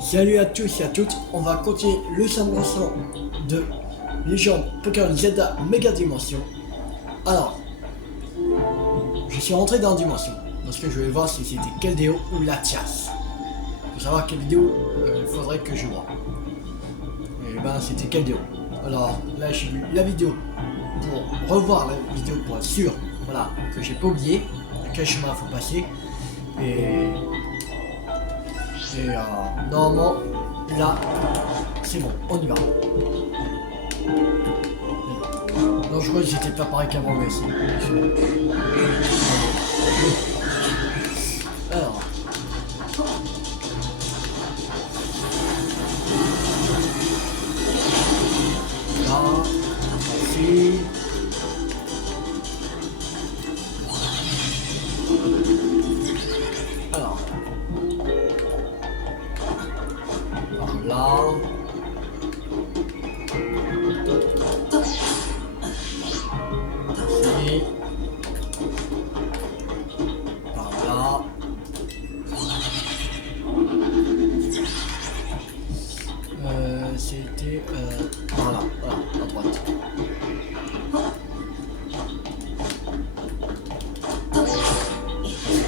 Salut à tous et à toutes, on va continuer le 100% de Légende Pokémon Zelda Mega Dimension. Alors, je suis rentré dans la dimension, parce que je voulais voir si c'était Keldeo ou Latias. Pour savoir quelle vidéo il faudrait que je vois. Et ben c'était Keldeo. Alors là j'ai vu la vidéo pour revoir la vidéo pour être sûr, voilà, que j'ai pas oublié de quel chemin il faut passer. Et normalement, là, c'est bon, on y va. Non, je crois que j'étais pas pareil qu'avant, mais c'est bon. Alors. Là, ici. Alors. Par là. Ici. Par là. C'était voilà, à droite.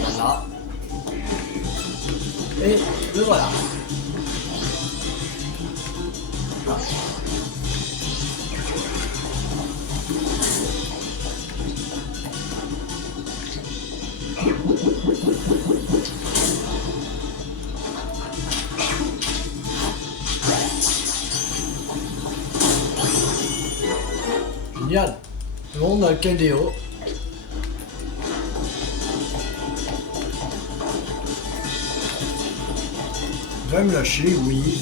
Voilà. Et le voilà. Ah. Génial. Tout le monde a Keldeo. Il va me lâcher, oui.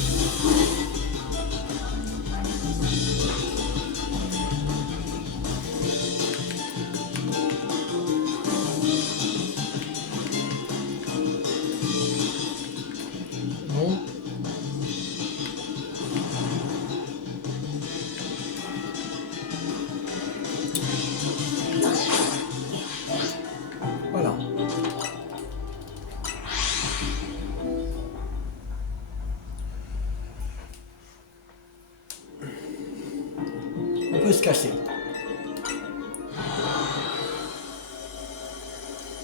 Non. Voilà. On peut se casser.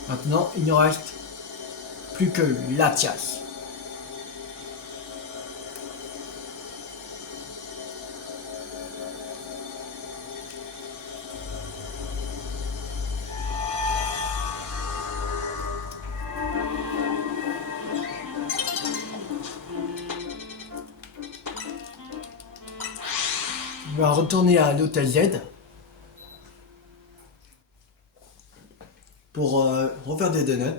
Maintenant, il ne reste plus que Latias. On va retourner à l'hôtel Z pour refaire des donuts.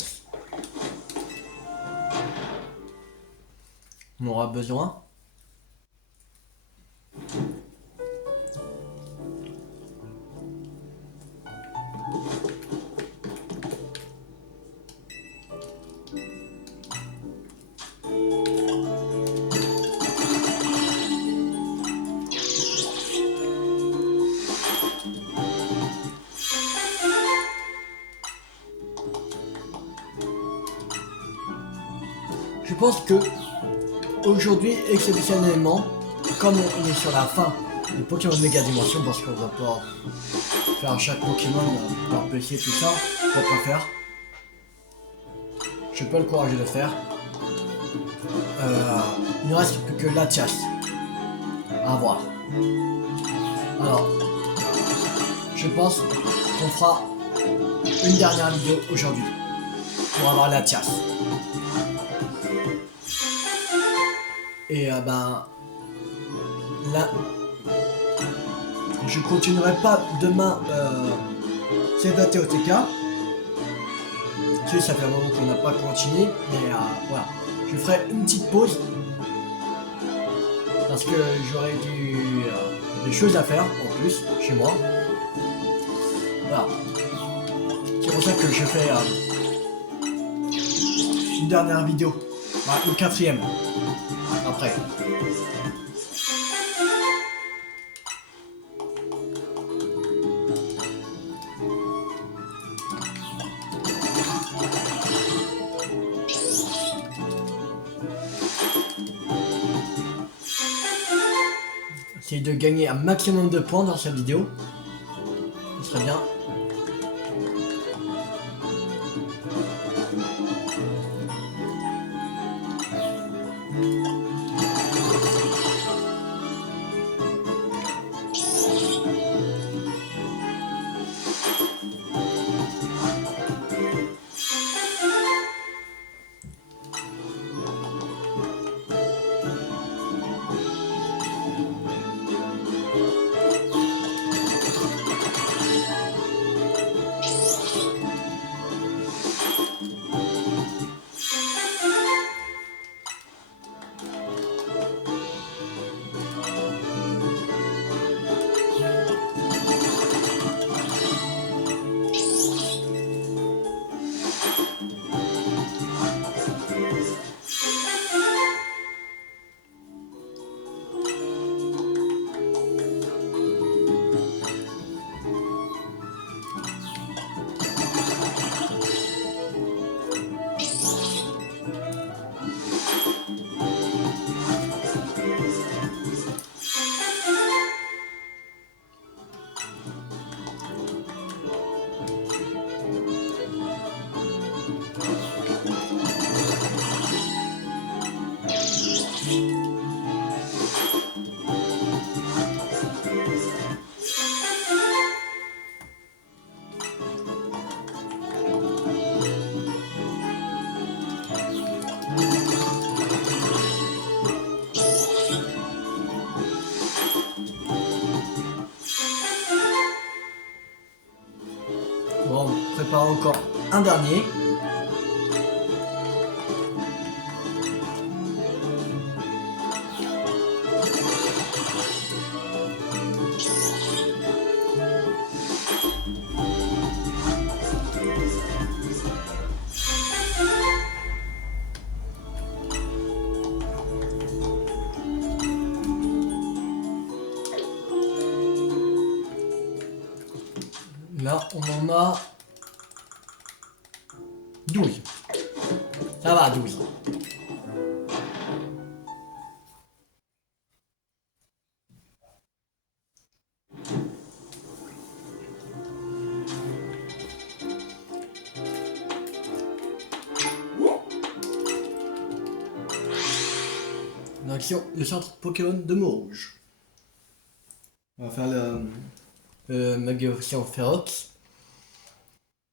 On aura besoin. Je pense que aujourd'hui, exceptionnellement, comme on est sur la fin du Pokémon Mega Dimension, parce qu'on va pas faire chaque Pokémon par PC, tout ça, on va pas faire. Je n'ai pas le courage de le faire. Il ne reste plus que Latias à voir. Alors, je pense qu'on fera une dernière vidéo aujourd'hui pour avoir Latias. Et ben là, je continuerai pas demain Zelda TOTK. Tu sais, ça fait un moment qu'on n'a pas continué, mais voilà. Je ferai une petite pause parce que j'aurai des choses à faire en plus chez moi. Voilà. C'est pour ça que je fais une dernière vidéo, voilà, une quatrième après. essayer de gagner un maximum de points dans cette vidéo. Ce serait bien. Bon, on prépare encore un dernier. Là, on en a 12. Ça va, 12. En action, le centre Pokémon de Montrouge. On va faire le Mega Evolution Ferox.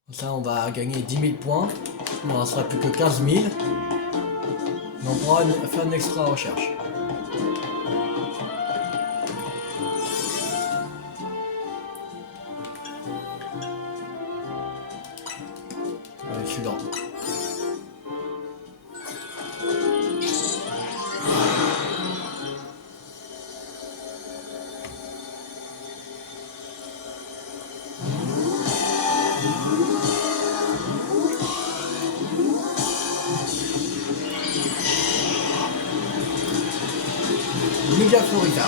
Comme ça, on va gagner 10 000 points. Il ne restera plus que 15 000. Mais on pourra faire une extra recherche. Allez, je suis dans. Méga Florida.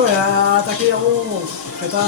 Ouais, attaquez les ronds, crétin.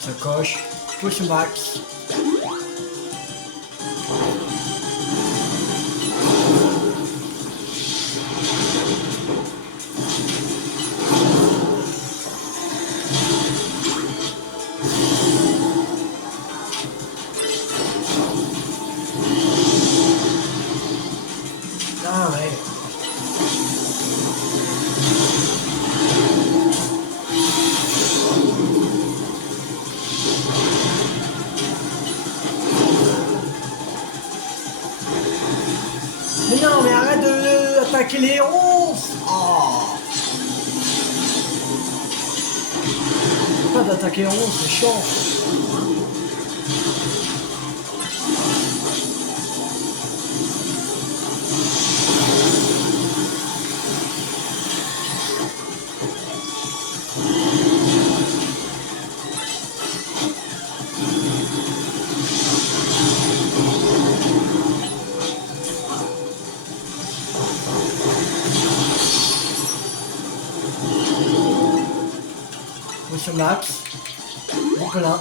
Ça coche. Push max. Ah ouais. Mais non, mais arrête de attaquer les ronces. Oh. Pas d'attaquer les ronces, c'est chiant. Monsieur Max. Plein.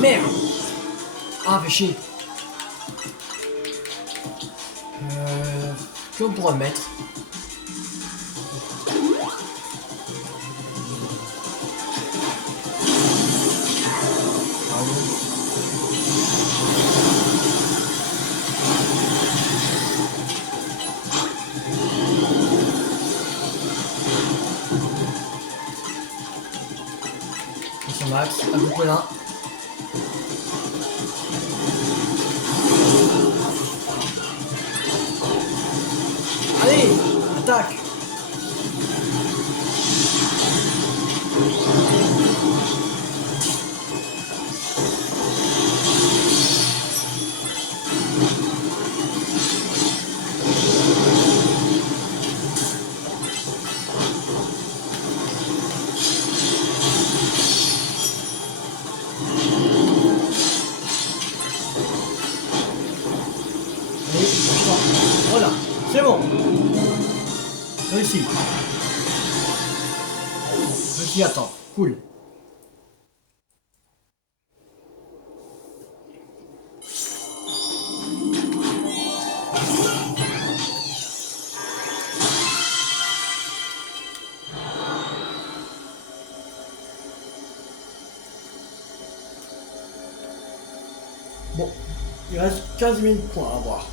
Merde. Ah, fais chier. Qu'on pourrait mettre. Monsieur Max, un peu plein. Allez, attaque. Allez, voilà, c'est bon. Réussi. Réussi, attends. Cool. Bon, il reste 15 000 points à voir.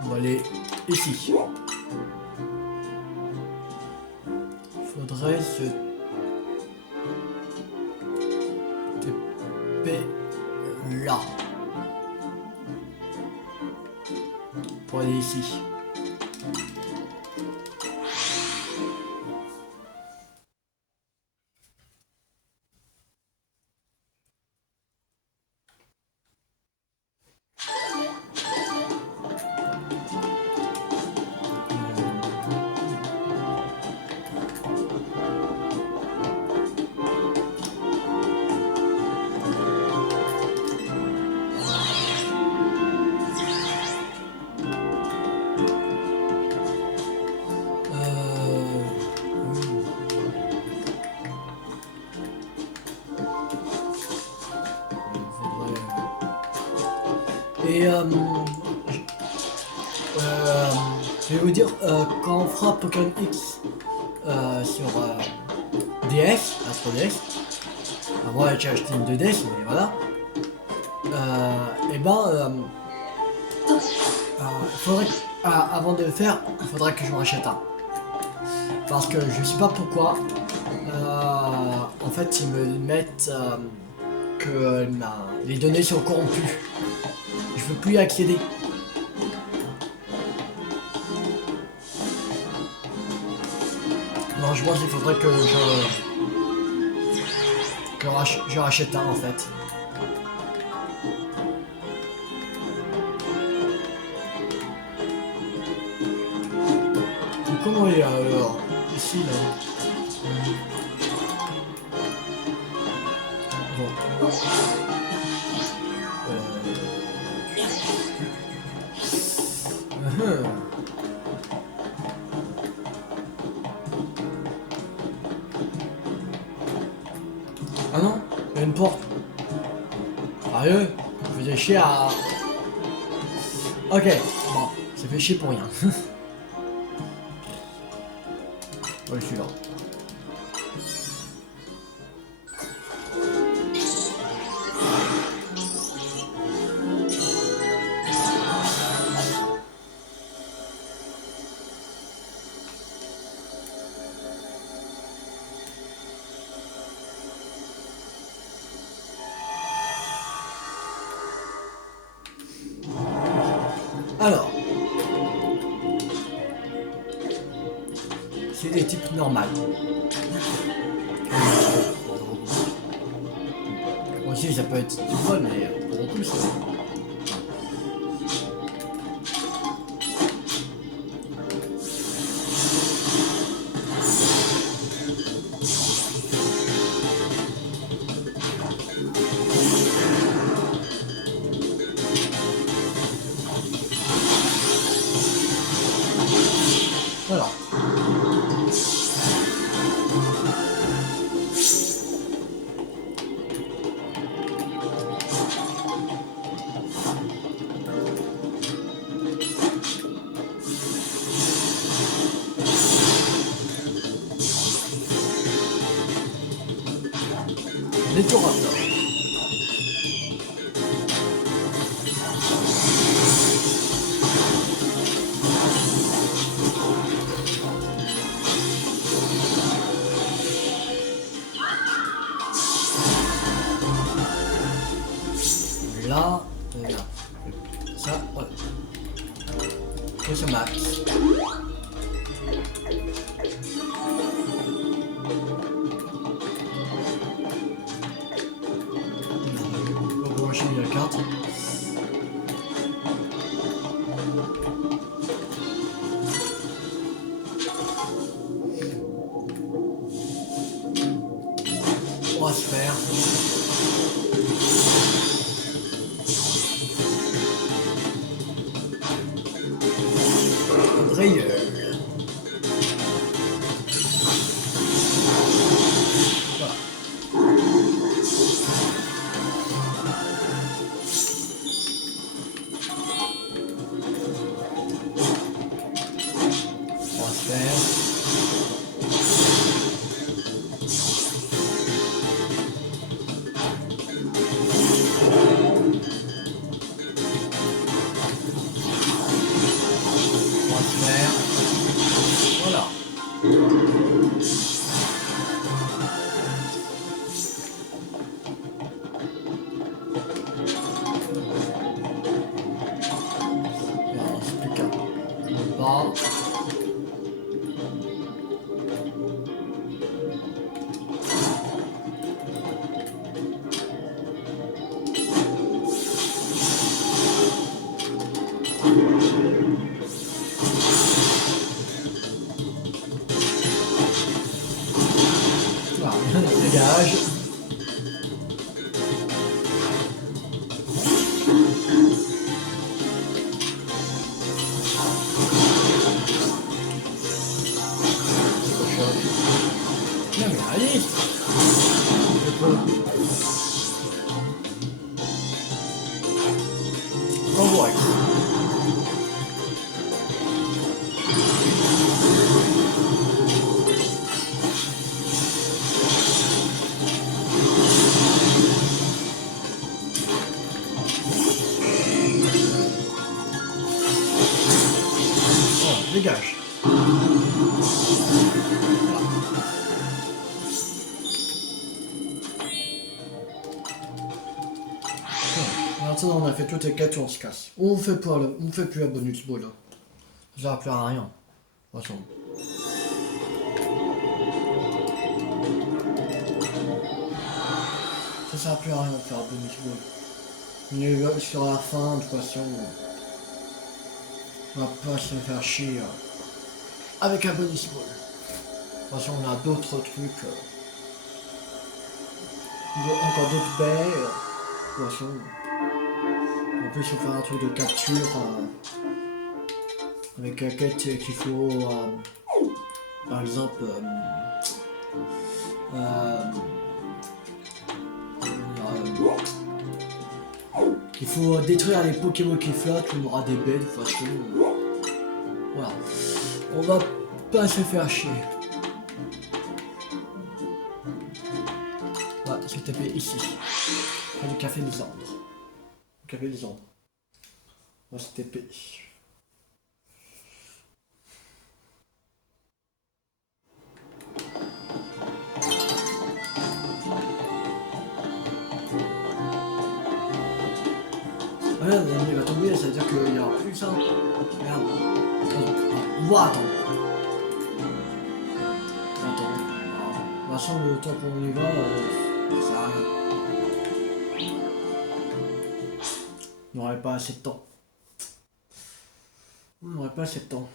On va aller ici. Il faudrait se taper là. Pour aller ici. je vais vous dire, quand on fera Pokémon X sur DS, la 3DS, moi j'ai acheté une 2DS, mais voilà, et ben, faudrait que, avant de le faire, il faudrait que je m'en achète un. Parce que je sais pas pourquoi, en fait, ils me mettent que les données sont corrompues. Je peux plus y accéder. Non, je pense qu'il faudrait que je rachète un en fait. Donc, comment il est alors ici là? Bon. Ah non, il y a une porte. Sérieux? Je faisais chier à... Ok, bon, ça fait chier pour rien. Ouais, je suis là. Alors, c'est des types normales. Aussi, ça peut être du vol, mais pour le coup, c'est... Voilà. Les tours raptors. Là, là. Ça, ouais. Potion max. On va changer la carte. On va se faire. Rayeur. Dégage. Non mais allez. On voit. Dégage. Voilà. Maintenant on a fait toutes les quêtes, on se casse. On fait plus la bonus ball là. Ça sert plus à rien. De toute façon. Ça sert plus à rien de faire la bonus ball. On est là sur la fin, de toute façon. On va pas se faire chier avec un bonus ball. De toute façon, on a d'autres trucs. Encore d'autres baies. De toute façon. En plus, il faut faire un truc de capture. Avec la quête qu'il faut. Par exemple. Il faut détruire les Pokémon qui flottent, on aura des baies de toute façon. Voilà. On va pas se faire chier. Voilà, je vais taper ici. Près du café des Andes. Le café des Andes. On va se taper. Ah, la nuit va tomber, ça veut dire qu'il n'y aura plus ça. Merde. Ouah, attends. Attends. De toute façon, le temps qu'on y va, ça sert à rien. On n'aurait pas assez de temps. On n'aurait pas assez de temps.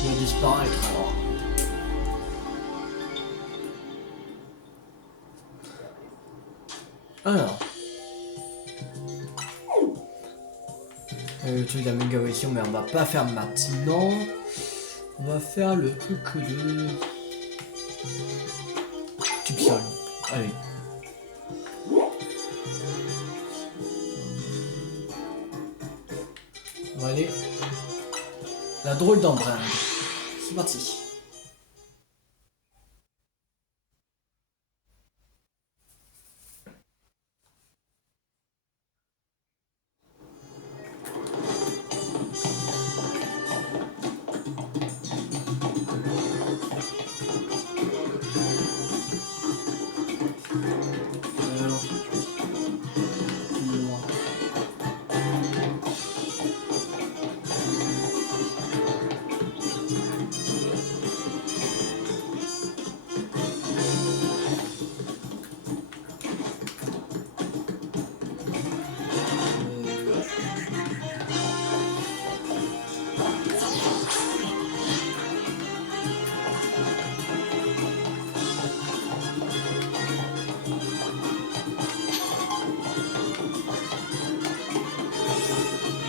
Il va disparaître alors. Alors. Le truc de la méga évolution, mais on va pas faire maintenant. On va faire le truc de type sol. Allez. On va aller. La drôle d'empreinte. C'est parti.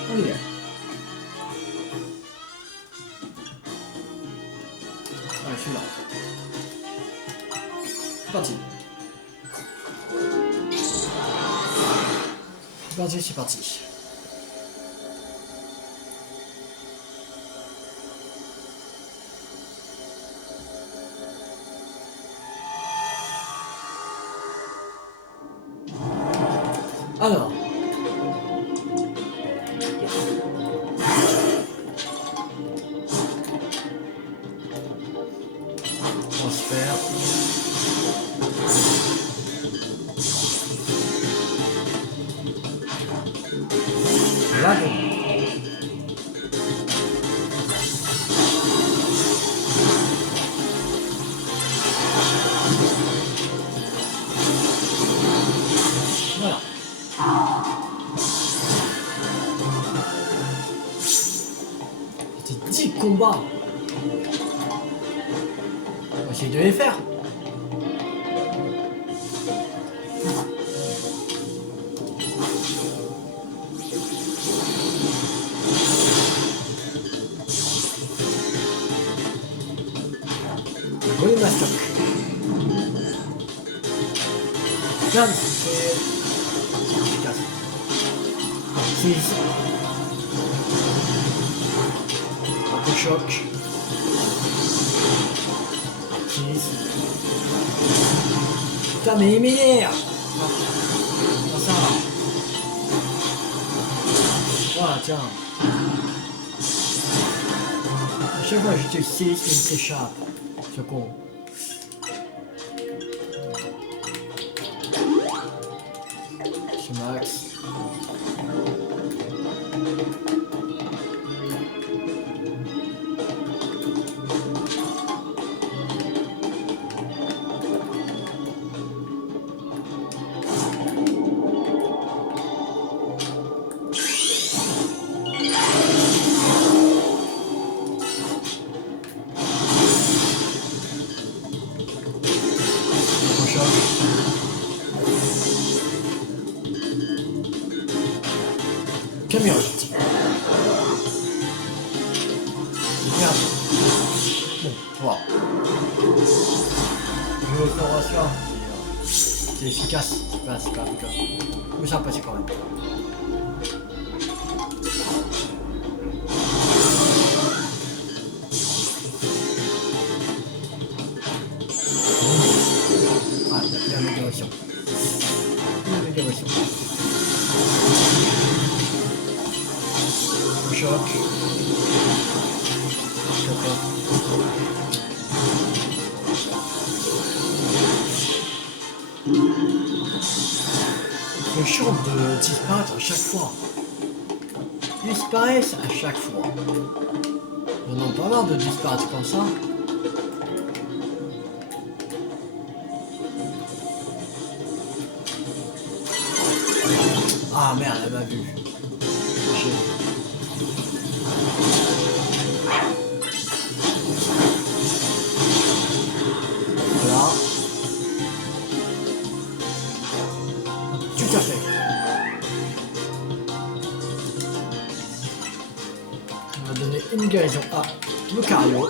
Celui-là. C'est parti. C'est parti, c'est parti. Alors. Transfert. Dragon. Voilà. C'était 10 combats. On va essayer de les faire. Oui, Mastoc. Regarde, c'est efficace. 6. Un peu de choc. 6. Putain, mais il m'énerve. Non, ça va. Voilà, tiens. À chaque fois, je te sais, il s'échappe. Ce con. C'est Max. Camionnette. Merde. Bon, voilà. Je vais faire ça. C'est efficace. C'est pas efficace. Mais ça passe quand même. Ah, il y a l'amélioration. L'amélioration. Choc. C'est chiant de disparaître à chaque fois. Ils disparaissent à chaque fois. On en a pas marre de disparaître comme ça. Ah merde, elle m'a vu. Voilà. Tout à fait. On va donner une guérison à Lucario.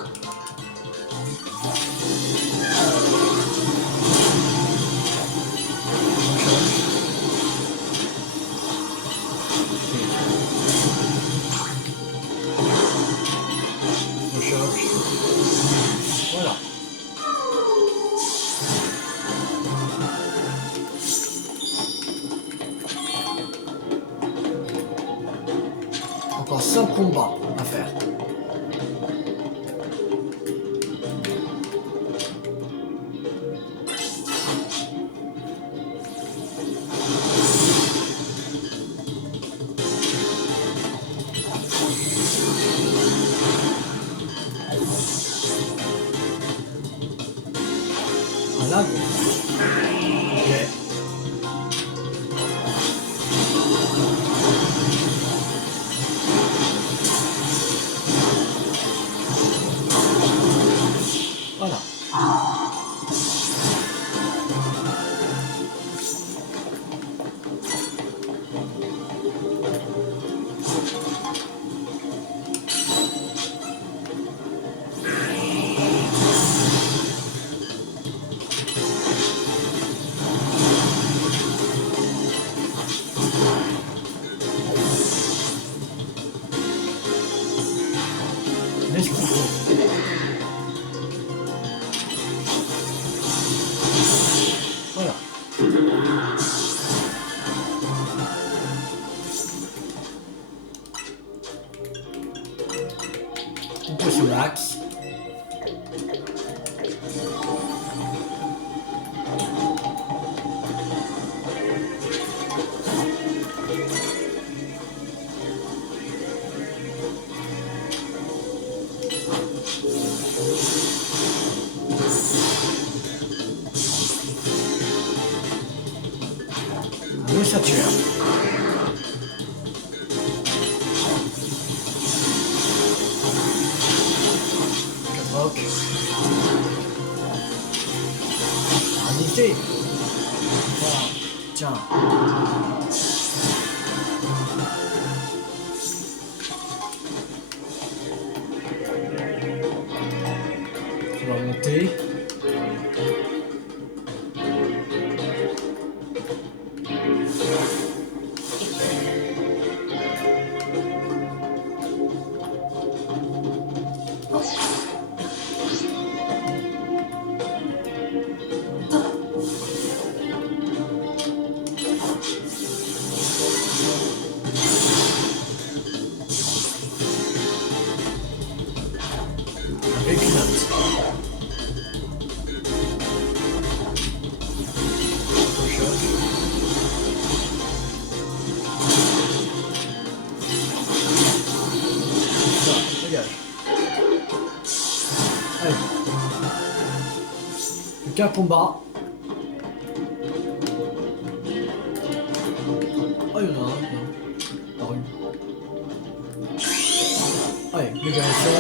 Voilà. Encore 5 combats à faire. Voilà. Ok. Voilà. L'escouade. Voilà. On peut sur l'axe. Le Saturne. Rock. Arrêtez. Voilà. Tiens. On va monter. qu'un combat. Oh, il y en a un, par une. Allez, libération.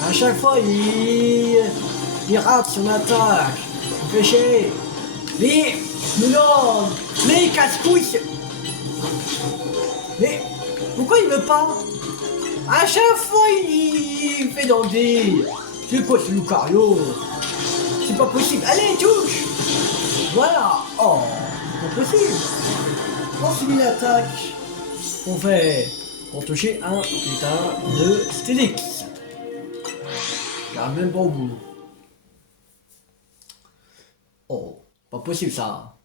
À chaque fois, il rate son attaque. Il fait chier. Mais non, mais casse-couille. Mais pourquoi il veut pas? À chaque fois, il fait dans des... C'est quoi ce Lucario? C'est pas possible. Allez, touche. Voilà. Oh, c'est pas possible. On finit l'attaque. On fait... Pour toucher un putain de Stélix. J'arrive même pas au bout. Oh, pas possible ça.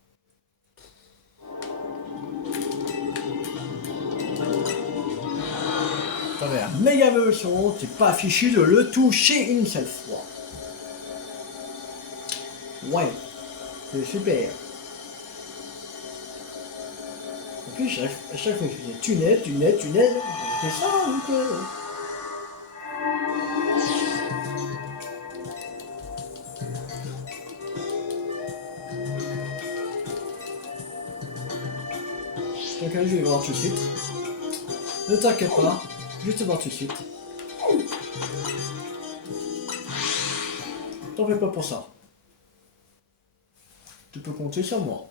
Travers méga évolution, c'est pas affiché de le toucher une seule fois. Ouais, c'est super. En plus, à chaque fois que je faisais tunnel, c'est ça, donc. Donc je vais voir tout de suite. Ne t'inquiète pas, je vais te voir tout de suite. T'en fais pas pour ça. Tu peux compter sur moi.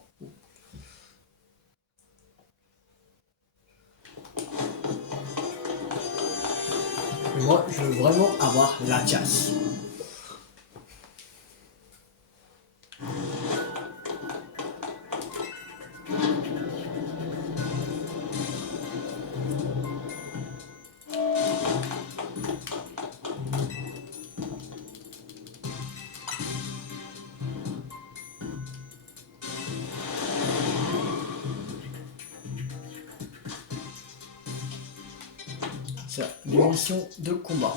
Mais moi, je veux vraiment avoir la casse. C'est dimension de combat.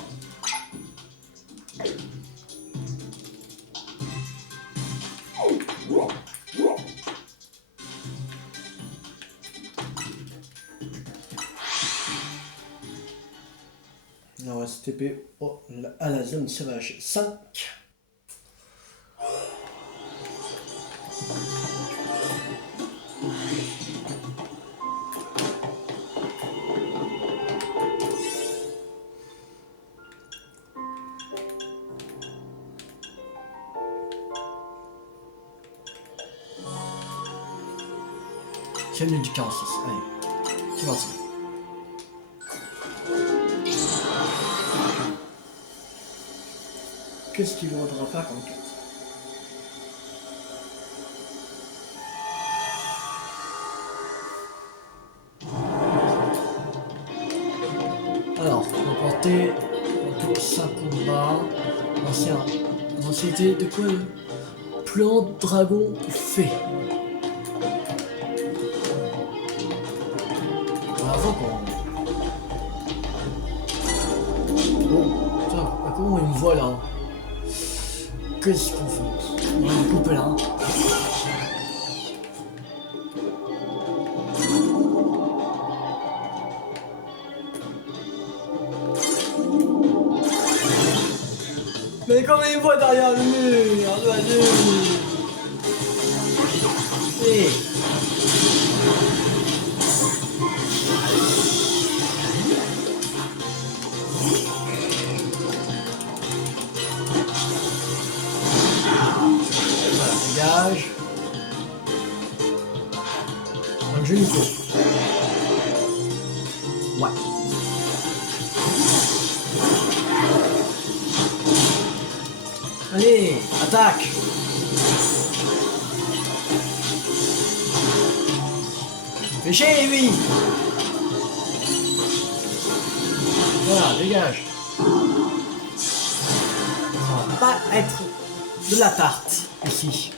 On va se TP à la zone sauvage 5. C'est venu du 46, allez, c'est parti. Qu'est-ce qu'il faudra faire comme quête? Alors, remporter en tout 5 combats. Ancienneté de quoi? Plan dragon fait. Bon, tiens, comment il me voit là? Qu'est-ce qu'on fait? On va le couper là. Mais comment il me voit derrière le mur? Vas-y. Hey. Dégage. Donc je lui faut. Ouais. Allez, attaque. Fais chier, lui. Voilà, dégage. Ça va pas être de la tarte ici.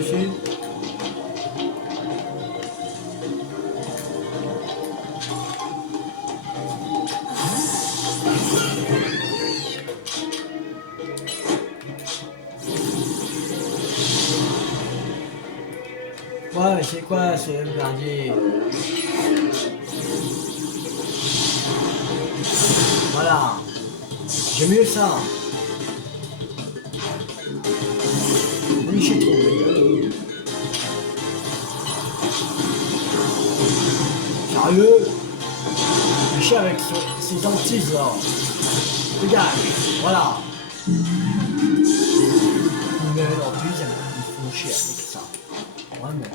Ici. Ouais, c'est quoi, c'est le verdier? Voilà. J'ai mieux ça. Oui, j'ai trouvé. Sérieux? Le chien avec ses antilles là. Dégage. Voilà. Mais en plus, il faut chier avec ça. Vraiment.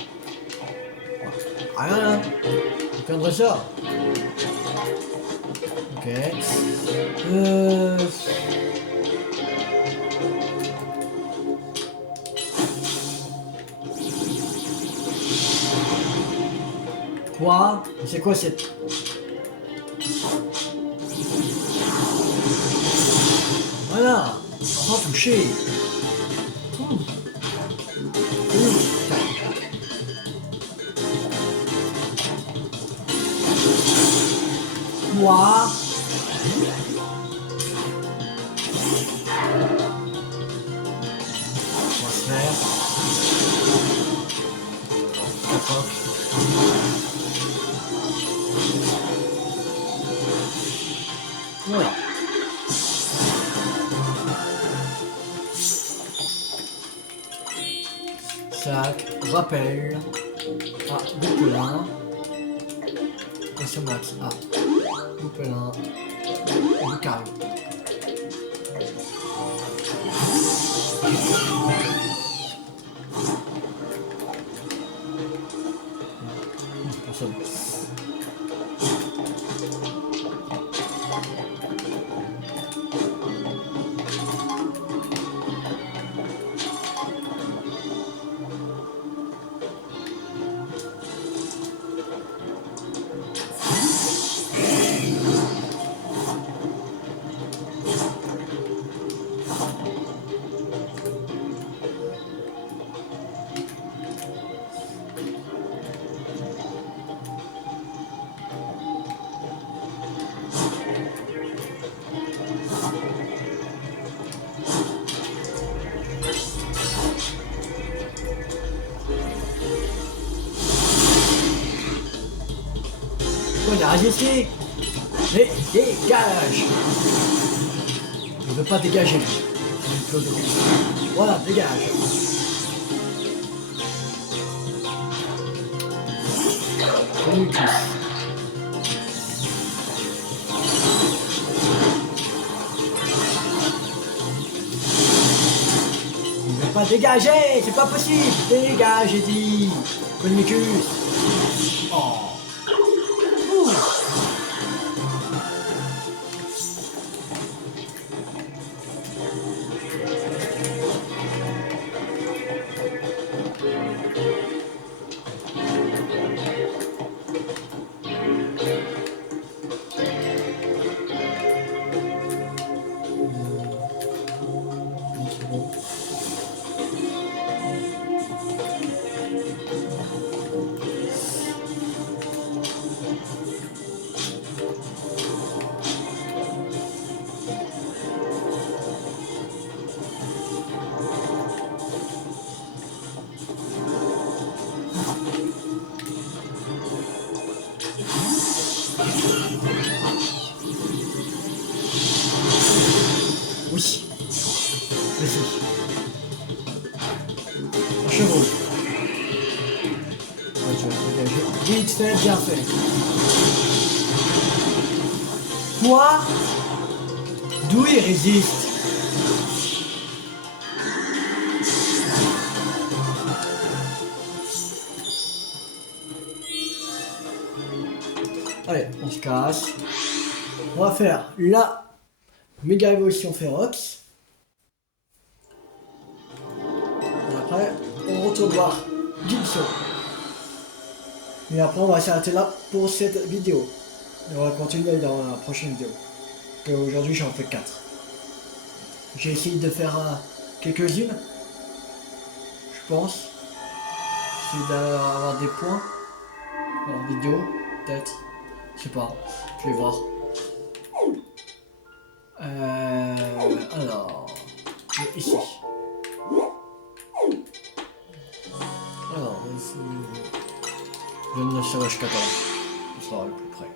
Rien là. Je prendrai ça. Ok. Quoi? C'est quoi cette... Voilà. Sans toucher. Quoi? On va se faire. Voilà. Sac, rappel. Ah, Gopelin. Question max. Ah, Gopelin. Et carré. Personne. Il a résisté. Mais dégage. Il ne veut pas dégager. Voilà, dégage. Il ne veut pas dégager. C'est pas possible. Dégage, j'ai dit. Conicus. Oh. Oui. Vas-y. En chevaux. Ouais, tu vas te dégager. Vite fait, bien fait. Quoi? D'où il résiste? Allez, on se casse. On va faire la méga évolution férox. après, on retourne voir Gibson. Et après, on va s'arrêter là pour cette vidéo. Et on va continuer dans la prochaine vidéo. Aujourd'hui, j'en fais 4. J'ai essayé de faire quelques-unes, je pense. Essayer d'avoir des points en vidéo, peut-être. Je sais pas, je vais voir. Alors, ici. Alors, ici. Je ne serai jusqu'à temps. Ce sera le plus près.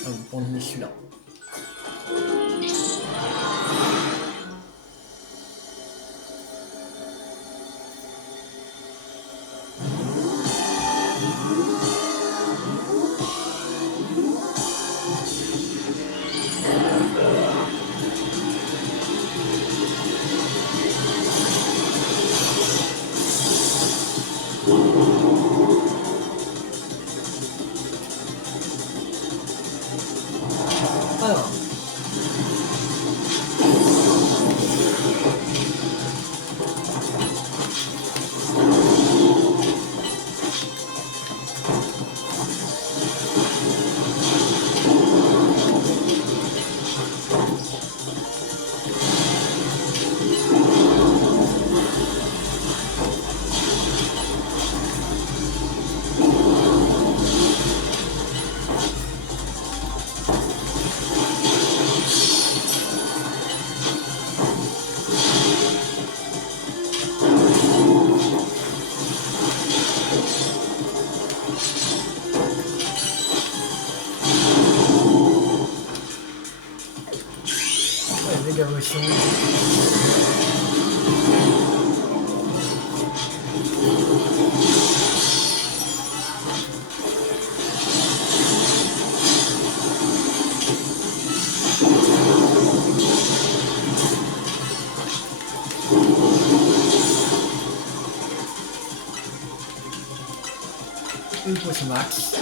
On va prendre celui-là. Alors. Négociation. Une pouce max.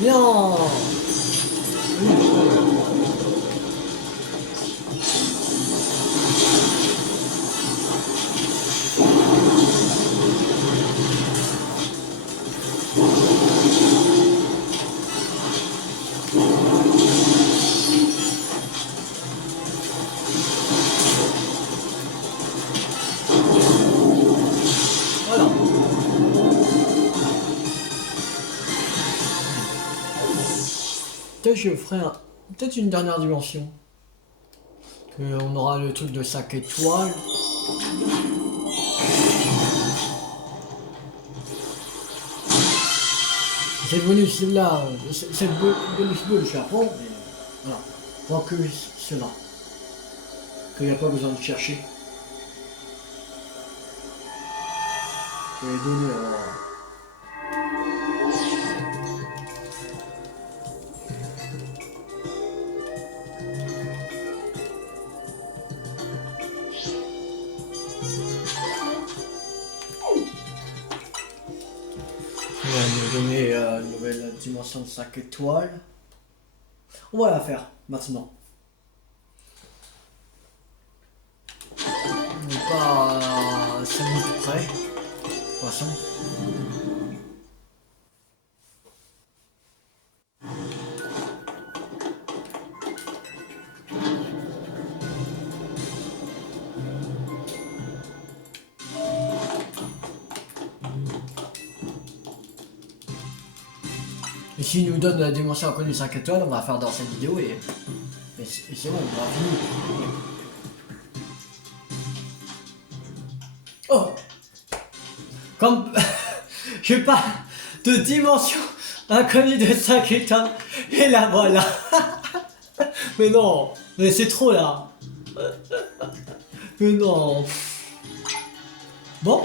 Non. Voilà. Peut-être je ferai peut-être une dernière dimension. On aura le truc de 5 étoiles. Cette bonus là, cette bonus bulle, je la prends, mais voilà. Prends que cela. Qu'il n'y a pas besoin de chercher. Je vais donner on va nous donner une nouvelle dimension de 5 étoiles. On va la faire maintenant. On n'est pas à 5 minutes près. De toute façon. Et s'il nous donne la dimension inconnue 5 étoiles, on va faire dans cette vidéo et c'est bon, on va finir. Oh, comme j'ai pas de dimension inconnue de 5 étoiles, et la voilà. Mais non, mais c'est trop là. Mais non. Bon.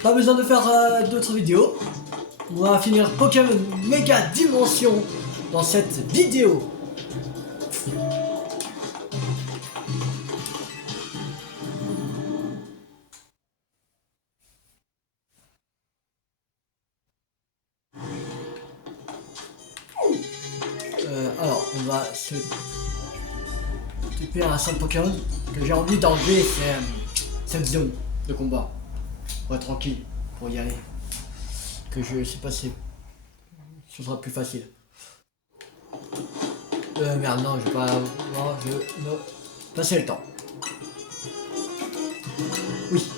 Pas besoin de faire d'autres vidéos. On va finir Pokémon Méga Dimension dans cette vidéo. Alors, on va se occuper un seul Pokémon que j'ai envie d'enlever, c'est cette zone de combat. Pour être tranquille, pour y aller. Que je sais pas si ce sera plus facile. Merde, non, je vais pas. Non, je vais passer le temps. Oui.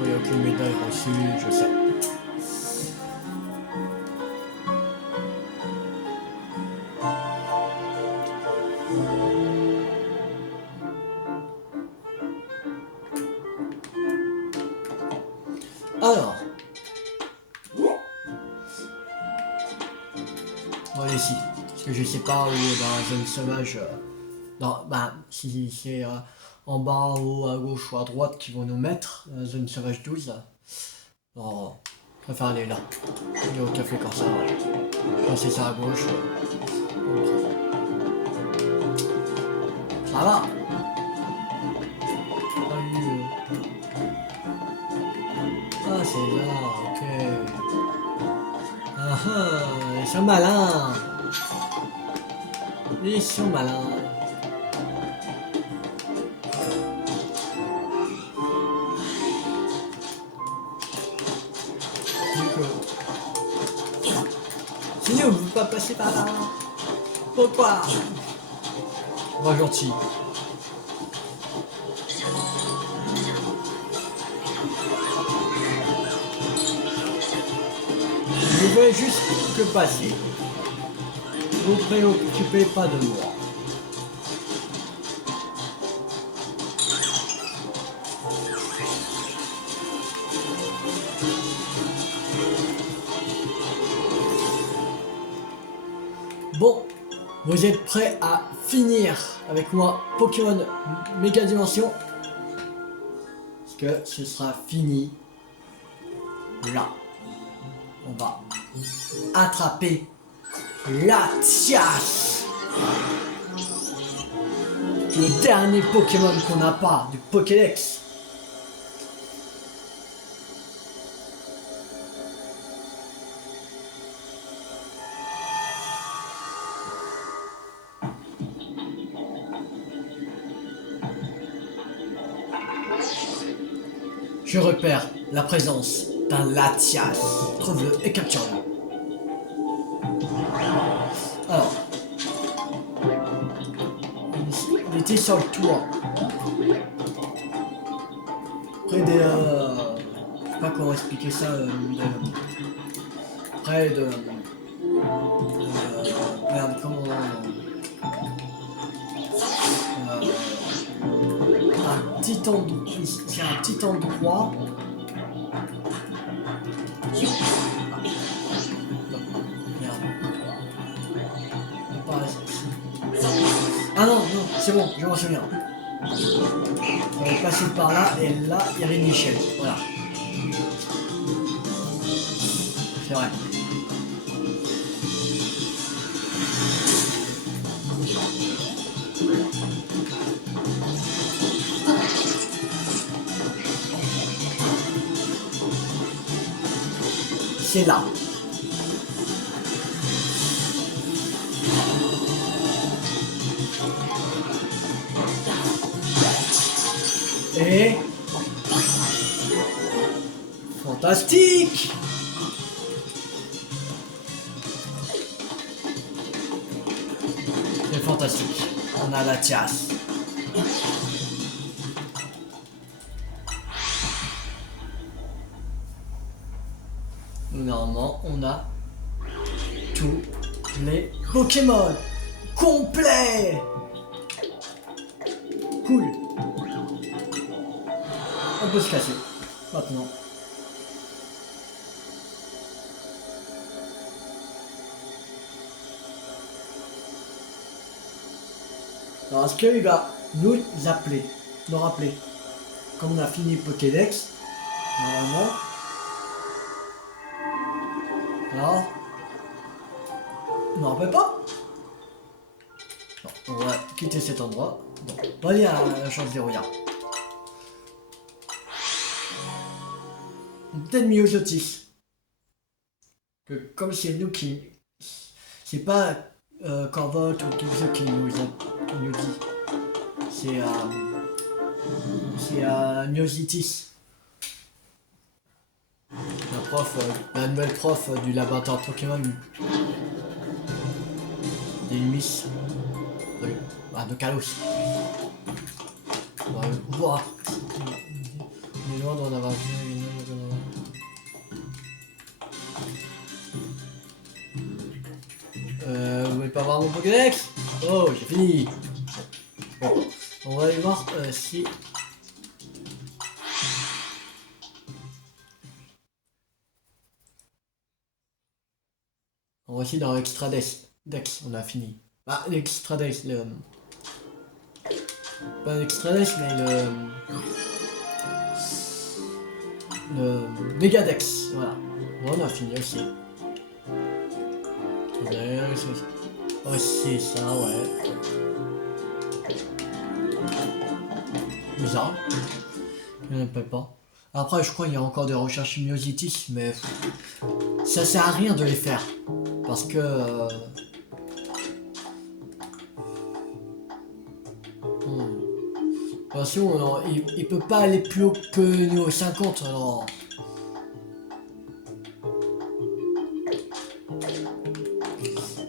Oui, aucune médaille reçue, je sais. Alors, on va aller ici, parce que je sais pas où dans la zone sauvage, si c'est en bas, en haut, à gauche ou à droite qui vont nous mettre, la zone sauvage 12. Alors, je préfère aller là, aller au café comme ça, c'est ça à gauche. Ça va. Ah, c'est là, ok. Ah ah, ils sont malins. Ils sont malins. Sinon, vous ne pouvez pas passer par là. Pourquoi? Moi, gentil. Je vais juste que passer. Ne vous préoccupez pas de moi. Bon, vous êtes prêts à finir avec moi Pokémon Méga Dimension? Parce que ce sera fini là. On va attraper Latias, le dernier Pokémon qu'on n'a pas du Pokédex. Je repère la présence d'un Latias. Trouve-le et capture-le. Alors, il était sur le toit. Près des... je sais pas comment expliquer ça. Près de... merde, comment... un petit endroit... C'est un petit endroit... Ah non, non, c'est bon, je m'en souviens. On est passé par là et là, il y avait Michel. Voilà. C'est vrai. c'est là. Et... fantastique! C'est fantastique. On a la tiasse. Normalement, on a tous les Pokémon complets. Cool. On peut se casser maintenant. Alors, est-ce qu'il va nous appeler, nous rappeler, comme on a fini Pokédex, normalement. Alors, on n'en rappelle pas. Bon, on va quitter cet endroit. Bon, on va aller à la chance des regards. Peut-être Myosotis. Que comme c'est nous qui... C'est pas Corvot ou Gibson qui nous dit. C'est Myositis. La prof, la nouvelle prof du laboratoire Pokémon. Des Miss. De Kalos. Ouah. On est loin d'en avoir vu. Vous voulez pas voir mon Pokédex? Oh, j'ai fini. Bon, on va aller voir si... On va essayer dans l'extra Dex, on a fini. Ah, l'extra Dex, le... Pas l'extra Dex, mais le Megadex, voilà. Bon, on a fini aussi. Oh, c'est ça, ouais. Bizarre. Je ne peux pas. Après, je crois qu'il y a encore des recherches Myositis, mais ça sert à rien de les faire. Parce que... De toute façon, il peut pas aller plus haut que niveau 50, alors...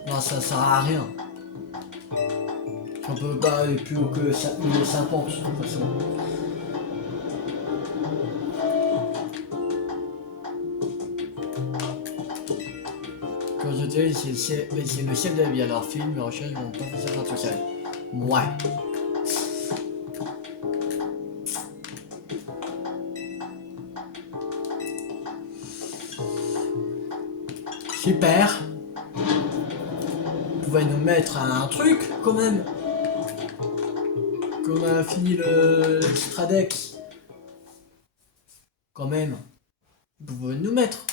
Non, ça sert à rien. On peut pas aller plus haut que niveau 50, de toute façon. Comme je disais, c'est le chef de la vie. Alors, film, les recherches vont pas faire ça tout seul. Ouais. Super. Vous pouvez nous mettre un truc quand même. Qu'on a fini l'extra Dex. Quand même. Vous pouvez nous mettre.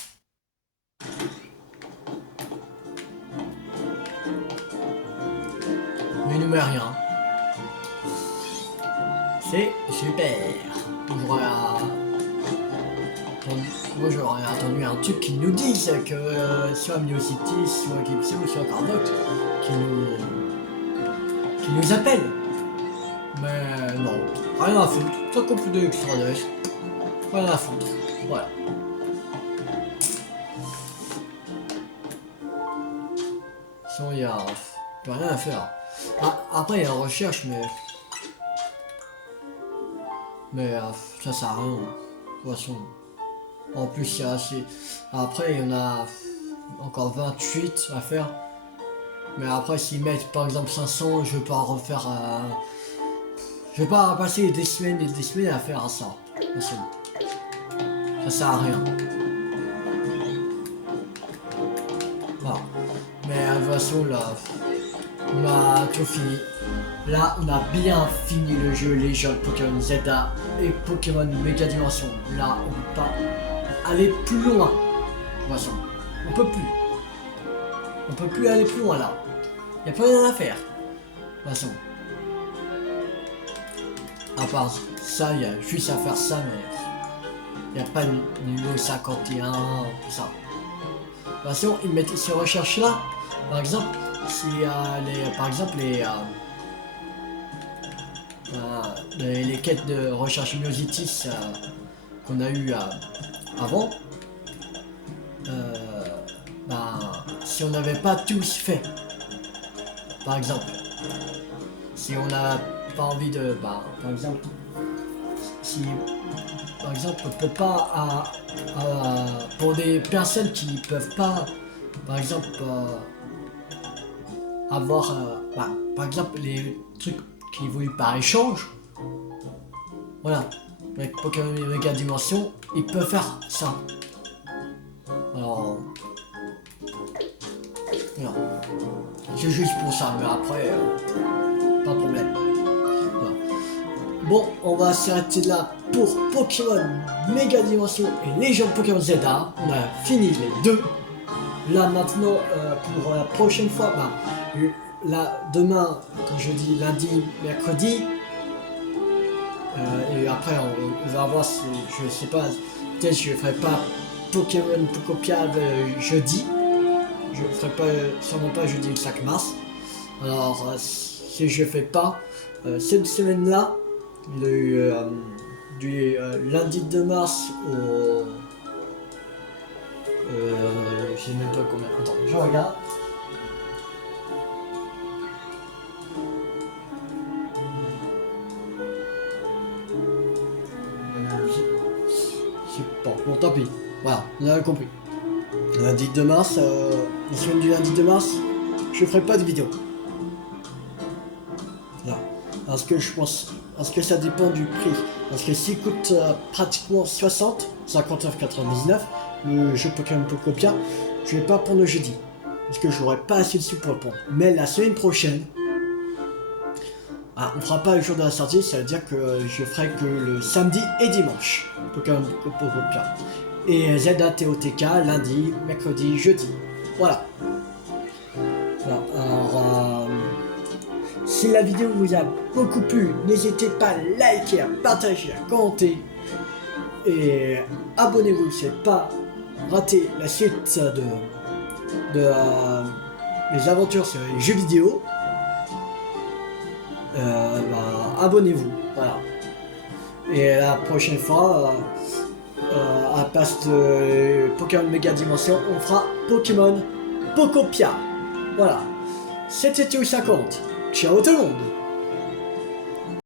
Mais il nous met rien. C'est super. Moi j'aurais attendu un truc qui nous dise que soit Myositis, soit Gibson, soit Carbot qui nous appelle. Mais non, rien à foutre. Ça compte plus de extra Dex. Rien à foutre. Voilà. Sinon il y a rien à faire. Ah, après il y a la recherche mais ça sert à rien. De toute façon. En plus il y a assez. Après il y en a encore 28 à faire. Mais après s'ils mettent par exemple 500, je vais pas refaire je vais pas passer des semaines et des semaines à faire ça. De toute façon. Ça sert à rien. Voilà. Mais de toute façon là, on a tout fini. Là on a bien fini le jeu Légion Pokémon Zelda et Pokémon Méga Dimension. Là on peut pas aller plus loin. De toute façon. On peut plus. On peut plus aller plus loin là. Y a pas rien à faire. De toute façon. À part ça, il y a juste à faire ça, mais il n'y a pas de niveau 51, tout ça. Sinon, ils mettent ces recherches-là. Par exemple, si les quêtes de recherche Myositis qu'on a eu avant, si on n'avait pas tous fait, par exemple, si on n'a pas envie de, par exemple, si par exemple on peut pas pour des personnes qui peuvent pas, par exemple, avoir par exemple les trucs qui évoluent par échange, voilà, avec Pokémon Mega Dimension, ils peuvent faire ça. Alors voilà. C'est juste pour ça, mais après pas de problème. Voilà. Bon, on va s'arrêter là pour Pokémon Mega Dimension et Légion Pokémon Zelda. On a fini les deux. Là maintenant, pour la prochaine fois, là demain, quand je dis lundi, mercredi, et après on va voir si, je sais pas, peut-être je ferai pas Pokémon Pocopia jeudi. Je ferai pas, sûrement pas jeudi le 5 mars. Alors si je fais pas cette semaine là, du lundi 2 mars au je sais même pas combien. Attends, je regarde. Je sais pas. Bon, tant pis. Voilà, on a compris. Lundi 2 mars, la semaine du lundi 2 mars, je ferai pas de vidéo. Voilà. Parce que je pense. Parce que ça dépend du prix. Parce que s'il coûte pratiquement 59,99 le jeu Pokémon Pocopia, je vais pas prendre le jeudi. Parce que j'aurai pas assez de sous pour le prendre. Mais la semaine prochaine, on fera pas le jour de la sortie, ça veut dire que je ferai que le samedi et dimanche. Pokémon Pocopia. Et Zelda TOTK lundi, mercredi, jeudi. Voilà. Alors, si la vidéo vous a beaucoup plu, n'hésitez pas à liker, à partager, à commenter. Et abonnez-vous si vous n'avez pas raté la suite de mes aventures sur les jeux vidéo. Abonnez-vous. Voilà. Et la prochaine fois, à la place de Pokémon Mega Dimension, on fera Pokémon Pocopia. Voilà. C'était Théo50. Ciao tout le monde.